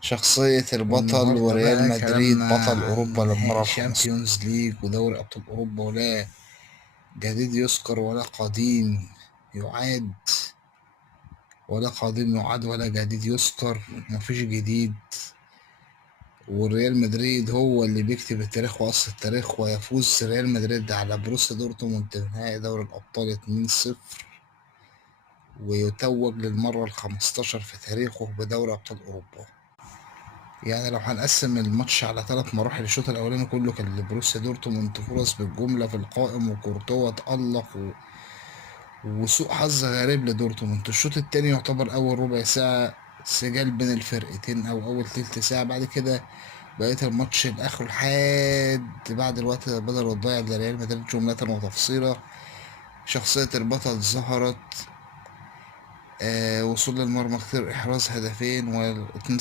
شخصية البطل والنهارده وريال بقى مدريد كلامنا بطل عن أوروبا نهائي للمرة الخامسة. الشامبيونز ليج ودوري أبطال أوروبا، ولا جديد يذكر ولا قديم يعاد، ولا قديم يعاد ولا جديد يذكر. مفيش جديد، والريال مدريد هو اللي بيكتب التاريخ وأصل التاريخ، ويفوز ريال مدريد على بروسيا دورتموند في نهائي دوري الأبطال 2-0، ويتوج للمرة ال15 في تاريخه بدوري أبطال أوروبا. يعني لو هنقسم الماتش على 3 مراحل، الشوط الأولاني كله كان لبروسيا دورتموند فرص بالجملة في القائم، وكورتوا تألق وسوء حظ غريب لدورتموند. الشوط التاني يعتبر أول ربع ساعة سجال بين الفرقتين، أو أول تلت ساعة. بعد كده بقيت الماتش لآخره لحد بعد الوقت بدل الضايع لريال مدريد جملة وتفصيلة. شخصية البطل ظهرت، وصول للمرمى كتير، إحراز هدفين و2